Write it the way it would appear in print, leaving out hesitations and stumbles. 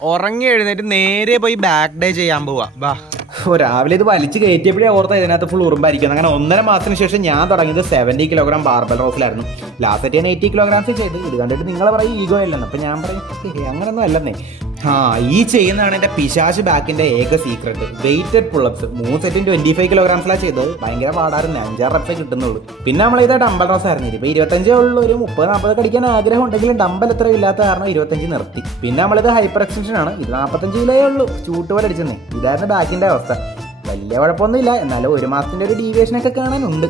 ഉറങ്ങി എഴുന്നേറ്റ് നേരെ പോയി ബാക്ക് ഡേ ചെയ്യാൻ പോവാ. ബാ രാവിലെ ഇത് വലിച്ച് കയറ്റിയപ്പോഴേ ഓർത്ത ഇതിനകത്ത് ഫുൾ ഉറുമ്പായിരിക്കും. അങ്ങനെ 1.5 മാസത്തിന് ശേഷം ഞാൻ തുടങ്ങിയത് 70 കിലോഗ്രാം ബാർബൽ റോസിലായിരുന്നു. ലാസ്റ്റ് ഞാൻ 80 കിലോഗ്രാംസ് ചെയ്ത്. ഇത് കണ്ടിട്ട് നിങ്ങൾ പറയും ഈഗോ അല്ലെന്ന്. അപ്പം ഞാൻ പറയും അങ്ങനൊന്നും അല്ലെന്നേ. ഈ ചെയ്യുന്നതാണ് എൻ്റെ പിശാശ് ബാക്കിൻ്റെ ഏക സീക്രട്ട്. വെയിറ്റഡ് പുള്ളപ്സ് 3 സെറ്റും 25 കിലോഗ്രാംസിലാണ് ചെയ്തത്. ഭയങ്കര പാടായിരുന്നു. 5-6 റെപ്സേ കിട്ടുന്നുള്ളൂ. പിന്നെ നമ്മൾ ഇത് ഡമ്പൽ റോസ് ആയിരുന്നു. ഇപ്പോൾ 25 ഉള്ളൂ. ഒരു 30-40 കടിക്കാൻ ആഗ്രഹം ഉണ്ടെങ്കിലും ഡമ്പൽ എത്ര ഇല്ലാത്ത കാരണം 25 നിർത്തി. പിന്നെ നമ്മളിത് ഹൈപ്പർ എക്സ്റ്റൻഷൻ ആണ്. ഇത് 45 കിലോയേ ഉള്ളൂ. ചൂട്ടുപോലെ അടിച്ചെന്നേ. ഇതായിരുന്നു ബാക്കിൻ്റെ അവസ്ഥ. വലിയ കുഴപ്പമൊന്നുമില്ല. എന്നാലും 1 മാസത്തിൻ്റെ ഒരു ഡീവിയേഷനൊക്കെ കാണാനുണ്ട്.